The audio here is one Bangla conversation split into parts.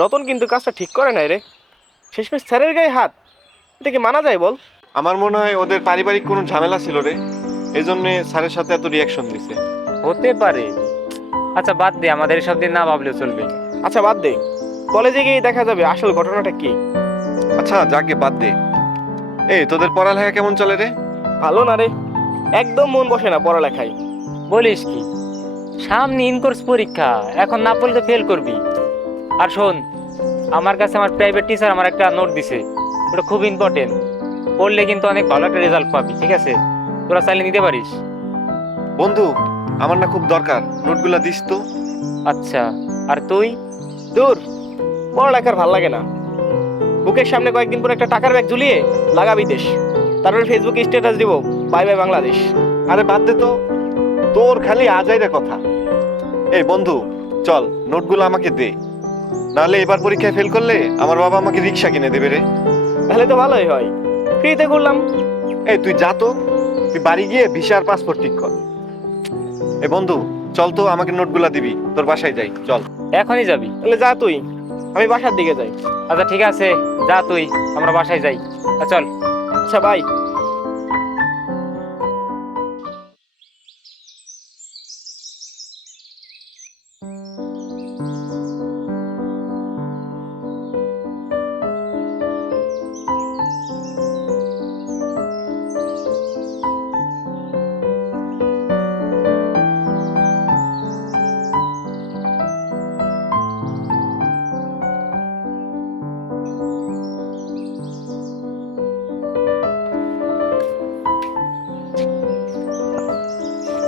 রতন কিন্তু কাজটা ঠিক করে নাই রে শেষমেশ স্যারের গায়ে হাত এটা কি মানা যায় বল আমার মনে হয় ওদের পারিবারিক কোনো ঝামেলা ছিল রে এই জন্য স্যারের সাথে এত রিয়াকশন দিছে হতে পারে আচ্ছা বাদ দে আমাদের এসব দিন না ভাবলেও চলবে আচ্ছা বাদ দে কলেজে গিয়ে দেখা যাবে আসল ঘটনাটা কি আচ্ছা যাকে বাদ দে এই তোদের পড়ালেখা কেমন চলে রে ভালো না রে একদম মন বসে না পড়ালেখায় বলিস কি সামনে ইনকোর্স পরীক্ষা এখন না পড়লে ফেল করবি আর শোন আমার কাছে আমার প্রাইভেট টিচার আমার একটা নোট দিছে ওটা খুব ইম্পর্টেন্ট পড়লে কিন্তু অনেক ভালো একটা রেজাল্ট পাবি ঠিক আছে তোরা চাইলে নিতে পারিস বন্ধু আমার না খুব দরকার নোটগুলো দিস তো আচ্ছা আর তুই দূর পড়ালেখার ভাল লাগে না বুকের সামনে কয়েকদিন পরে একটা টাকার ব্যাগ ঝুলিয়ে লাগাবি দেশ তারপরে ফেসবুকে স্ট্যাটাস দিব বাই বাই বাংলাদেশ আরে বাদ দে তো তোর খালি আজাইরে কথা এই বন্ধু চল নোটগুলো আমাকে দে নালে এবার পরীক্ষায় ফেল করলে আমার বাবা আমাকে রিক্সা কিনে দেবে রে তাহলে তো ভালোই হয় ফ্রিতে করলাম এই তুই যা তো তুই বাড়ি গিয়ে ভিসার পাসপোর্ট ঠিক কর এ বন্ধু চল তো আমাকে নোটগুলা দিবি তোর বাসায় যাই চল এখনই যাবি তাহলে যা তুই আমি বাসার দিকে যাই আচ্ছা ঠিক আছে যা তুই আমরা বাসায় যাই আচ্ছা চল আচ্ছা বাই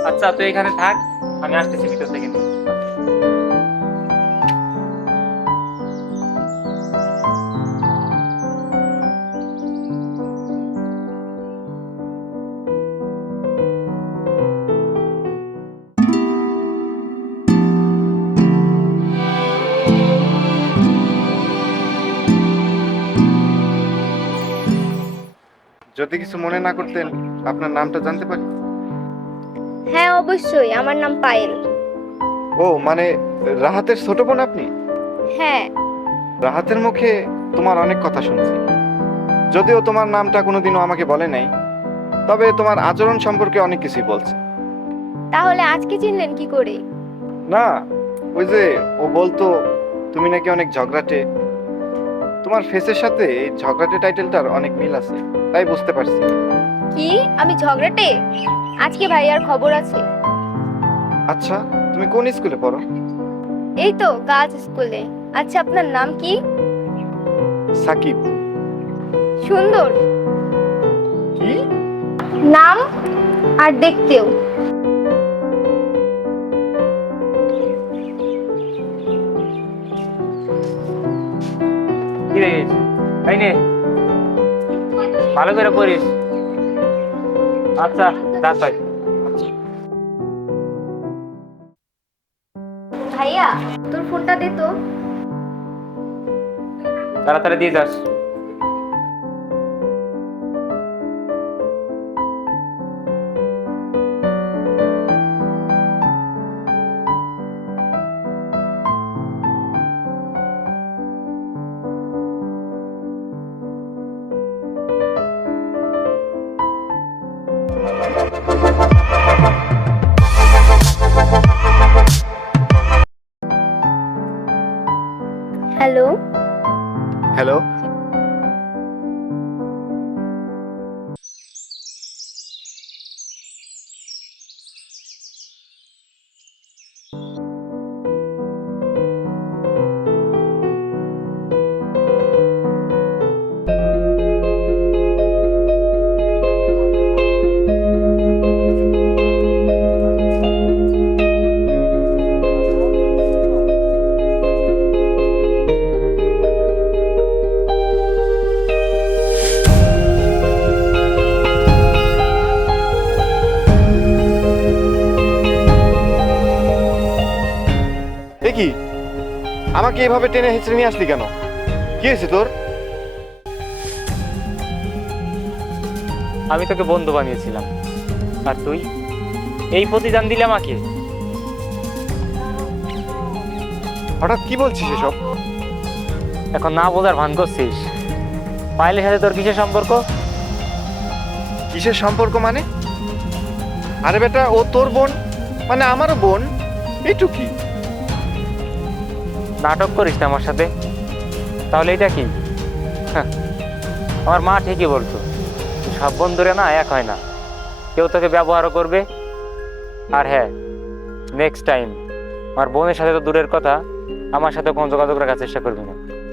আচ্ছা তুই এখানে থাক আমি আসতেছি ভিতর থেকে যদি কিছু মনে না করতেন আপনার নামটা জানতে পারি হ্যাঁ অবশ্যই আমার নাম পায়েল ও মানে রাহাতের ছোট বোন আপনি হ্যাঁ রাহাতের মুখে তোমার অনেক কথা শুনছি যদিও তোমার নামটা কোনোদিনও আমাকে বলে নাই তবে তোমার আচরণ সম্পর্কে অনেক কিছুই বলছে তাহলে আজকে চিনলেন কি করে না ওই যে ও বলতো তুমি নাকি অনেক ঝগড়াটে তোমার ফেসের সাথে ঝগড়াটে টাইটেলটার অনেক মিল আছে তাই বুঝতে পারছি কি আমি ঝগড়াটে আজকে ভাই আর খবর আছে আচ্ছা তুমি কোন স্কুলে পড়ো এই তো গাছ স্কুলে আচ্ছা আপনার নাম কি সাকিব সুন্দর কি নাম আর দেখতেও ভালো করে পড়িস अच्छा भाय तू फोन टा देतो त्याला तरी दे तास हेलो কি আমাকে এভাবে টেনে হেঁচড়ে নিয়ে আসলি কেন কি হয়েছে তোর আমি তোকে বন্ধু বানিয়েছিলাম আর তুই এই প্রতিদান দিলে আমাকে হঠাৎ কি বলছিস এসব এখন না বোঝার ভান করছিস পাইলে সাথে তোর কিসের সম্পর্ক কিসের সম্পর্ক মানে আরে বেটা ও তোর বোন মানে আমারও বোন এটুকি কি নাটক করিস না আমার সাথে তাহলে এটা কি আমার মা ঠিকই বলতো সব বন্ধুরে না এক হয় না কেউ তোকে ব্যবহারও করবে আর হ্যাঁ নেক্সট টাইম আমার বোনের সাথে তো দূরের কথা আমার সাথে কোনো যোগাযোগ রাখার চেষ্টা করবি না